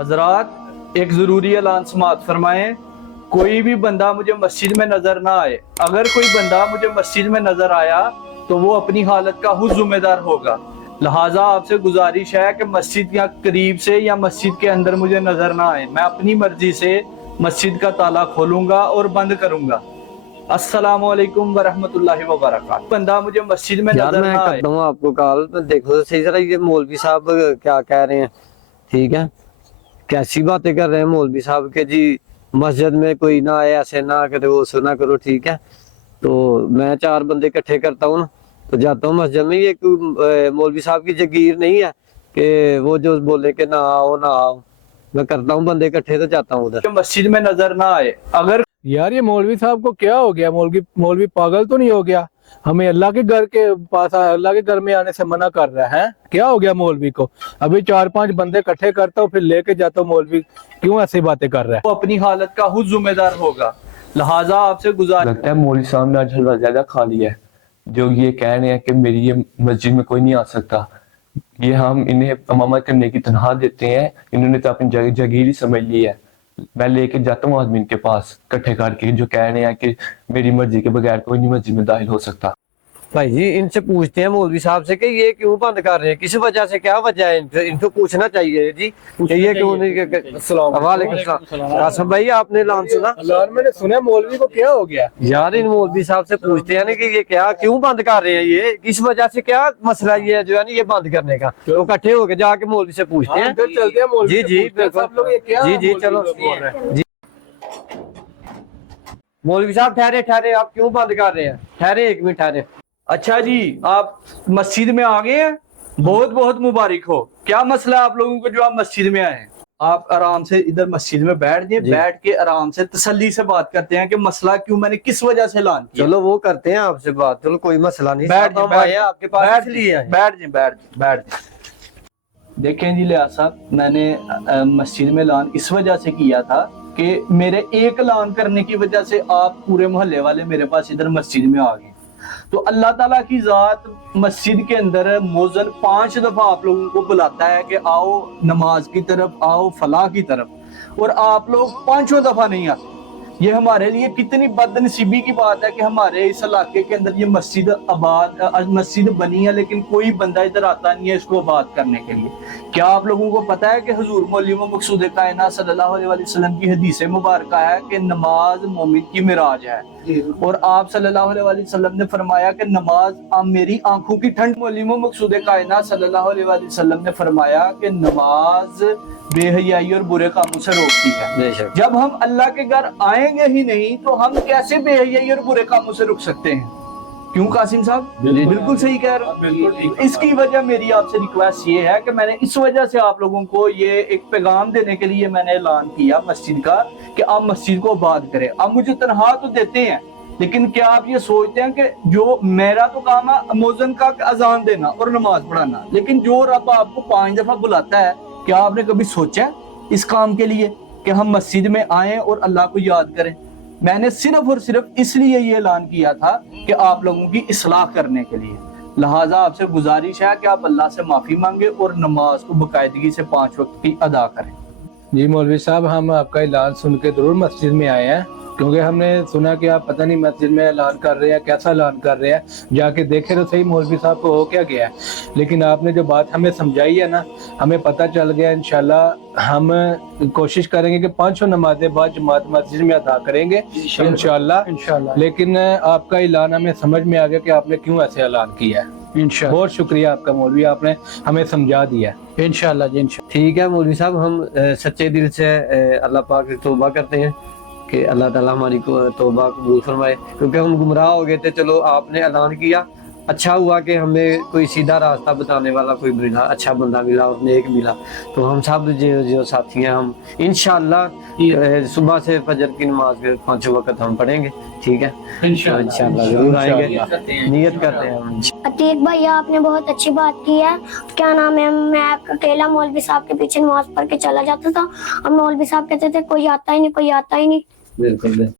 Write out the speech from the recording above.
हजरात एक जरूरी ऐलान समाअत फरमाएं। कोई भी बंदा मुझे मस्जिद में नजर ना आए, अगर कोई बंदा मुझे मस्जिद में नजर आया तो वो अपनी हालत का खुद जिम्मेदार होगा। लिहाजा आपसे गुजारिश है कि मस्जिद या करीब से या मस्जिद के अंदर मुझे नजर ना आए। मैं अपनी मर्जी से मस्जिद का ताला खोलूंगा और बंद करूंगा। अस्सलाम वालेकुम वरहमतुल्लाहि वबरकातुहू। बंदा मुझे मस्जिद में यार नजर मैं ना आए। करता हूँ आपको कॉल, देखो तो सही जरा ये मौलवी साहब क्या कह रहे हैं। ठीक है, कैसी बातें कर रहे हैं मौलवी साहब के जी, मस्जिद में कोई ना आए, ऐसे ना करो, वो ना करो। ठीक है, तो मैं 4 बंदे इकट्ठे करता हूँ तो जाता हूँ मस्जिद में। ये मौलवी साहब की जागीर नहीं है कि वो जो बोले कि ना आओ ना आओ। मैं करता हूँ बंदे इकट्ठे तो जाता हूँ उधर। मस्जिद में नजर ना आए। अगर यार ये मौलवी साहब को क्या हो गया? मौलवी पागल तो नहीं हो गया? हमें अल्लाह के घर के पास अल्लाह के घर में आने से मना कर रहा है। क्या हो गया मौलवी को? अभी 4-5 बंदे इकट्ठे करता हूँ फिर लेके जाता हूँ। मौलवी क्यों ऐसी बातें कर रहा है? वो अपनी हालत का खुद जिम्मेदार होगा। लिहाजा आपसे लगता है मौलवी साहब ने आज हलवा ज्यादा खा लिया है, जो ये कह रहे हैं कि मेरी ये मस्जिद में कोई नहीं आ सकता। ये हम इन्हें इमामत करने की तनख्वाह देते हैं, इन्होंने तो अपनी जागीर ही समझ ली है। मैं लेके जाता हूँ आदमी के पास इकट्ठे करके, जो कह रहे हैं कि मेरी मर्जी के बगैर कोई नहीं मस्जिद में दाखिल हो सकता। भाई जी इनसे पूछते हैं मौलवी साहब से कि ये क्यों बंद कर रहे हैं, किस वजह से, क्या वजह है। इनको पूछना चाहिए जी कि ये क्यों नहीं। वालेकुम सलाम। कासिम भाई आपने ऐलान सुना? ऐलान मैंने सुना, मौलवी को क्या हो गया? यार इन मौलवी साहब से पूछते हैं ना कि ये क्या क्यों बंद कर रहे हैं, ये किस वजह से, क्या मसला ये जो है ना ये बंद करने का। तो इकट्ठे होके जाके मौलवी से पूछते हैं। चलते हैं मौलवी जी से जी पूछते हैं सब लोग, ये क्या जी जी मौलवी चलो लोग बोल रहे हैं? जी। मौलवी साहब ठहरे ठहरे, आप क्यों बंद कर रहे हैं? ठहरे, 1 मिनट ठहरे। अच्छा जी, आप मस्जिद में आ गए हैं, बहुत बहुत मुबारक हो। क्या मसला है आप लोगों को जो आप मस्जिद में आए हैं? आप आराम से इधर मस्जिद में बैठ जाइए, बैठ के आराम से तसल्ली से बात करते हैं कि मसला क्यों, मैंने किस वजह से ऐलान किया। चलो वो करते हैं आपसे बात, चलो कोई मसला नहीं। बैठ हम जाइए, आए हैं आपके पास इसलिए आए हैं। बैठ जाइए, बैठ जाइए, बैठ जाइए। देखें जी लियाज साहब, मैंने मस्जिद में ऐलान इस वजह से किया था कि मेरे एक ऐलान करने की वजह से आप पूरे मोहल्ले वाले मेरे पास इधर मस्जिद में आ गए। तो अल्लाह ताला की जात मस्जिद के अंदर मौज़न 5 दफा आप लोगों को बुलाता है कि आओ नमाज की तरफ, आओ फलाह की तरफ, और आप लोग 5 दफा नहीं आते। ये हमारे लिए कितनी बदनसीबी की बात है कि हमारे इस इलाके के अंदर ये मस्जिद बनी है लेकिन कोई बंदा इधर आता नहीं है इसको आबाद करने के लिए। क्या आप लोगों को पता है कि हुजूर मौलवी मकसूद कायनात सल्लल्लाहु अलैहि वसल्लम की हदीस मुबारक है कि नमाज मोमिन की मिराज है, और आप सल्लल्लाहु अलैहि वसल्लम ने फरमाया कि नमाज मेरी आंखों की ठंड। मौलवी मकसूद कायनात सल्लल्लाहु अलैहि वसल्लम ने फरमाया कि नमाज बेहयाई और बुरे कामों से रोकती है। जब हम अल्लाह के घर आएंगे ही नहीं तो हम कैसे बेहयाई और बुरे कामों से रुक सकते हैं? क्यों कासिम साहब? बिल्कुल सही कह रहे हो। इसकी वजह मेरी आपसे रिक्वेस्ट ये है कि मैंने इस वजह से आप लोगों को ये एक पैगाम देने के लिए मैंने ऐलान किया मस्जिद का कि आप मस्जिद को आबाद करें। आप मुझे तनख्वाह तो देते हैं, लेकिन क्या आप ये सोचते हैं कि जो मेरा तो काम है मौज़न का अजान देना और नमाज पढ़ाना, लेकिन जो रब आपको 5 दफा बुलाता है, क्या आपने कभी सोचा इस काम के लिए कि हम मस्जिद में आए और अल्लाह को याद करें? मैंने सिर्फ और सिर्फ इसलिए ये ऐलान किया था कि आप लोगों की इस्लाह करने के लिए। लिहाजा आपसे गुजारिश है कि आप अल्लाह से माफी मांगे और नमाज को बाकायदगी से 5 वक्त की अदा करें। जी मौलवी साहब, हम आपका ऐलान सुन के जरूर मस्जिद में आए हैं, क्योंकि हमने सुना कि आप पता नहीं मस्जिद में ऐलान कर रहे हैं, कैसा ऐलान कर रहे हैं। जाके देखे तो सही मौलवी साहब को हो क्या गया है। लेकिन आपने जो बात हमें समझाई है ना, हमें पता चल गया। इंशाल्लाह हम कोशिश करेंगे कि 5 नमाजें बाद जमात मस्जिद में अदा करेंगे इंशाल्लाह। लेकिन आपका ऐलान हमें समझ में आ गया कि आपने क्यों ऐसे ऐलान किया है। इंशाल्लाह बहुत शुक्रिया आपका मौलवी, आपने हमें समझा दिया। इंशाल्लाह जी इंशाल्लाह। ठीक है मौलवी साहब, हम सच्चे दिल से अल्लाह पाक से तौबा करते हैं कि अल्लाह ताला हमारी को तौबा कबूल फरमाए, क्योंकि हम गुमराह हो गए थे। चलो आपने ऐलान किया, अच्छा हुआ कि हमें कोई सीधा रास्ता बताने वाला कोई मिला, अच्छा बंदा मिला और नेक मिला। तो हम सब जो साथी हैं, हम इंशाल्लाह सुबह से फजर की नमाज के 5 वक्त हम पढ़ेंगे। ठीक है, इंशाल्लाह जरूर आएंगे, नियत करते हैं हम। अतीक भाई आपने बहुत अच्छी बात की है। क्या नाम है, मैं अकेला मौलवी साहब के पीछे नमाज पढ़ के चला जाता था और मौलवी साहब कहते थे कोई आता ही नहीं, कोई आता ही नहीं। बिल्कुल।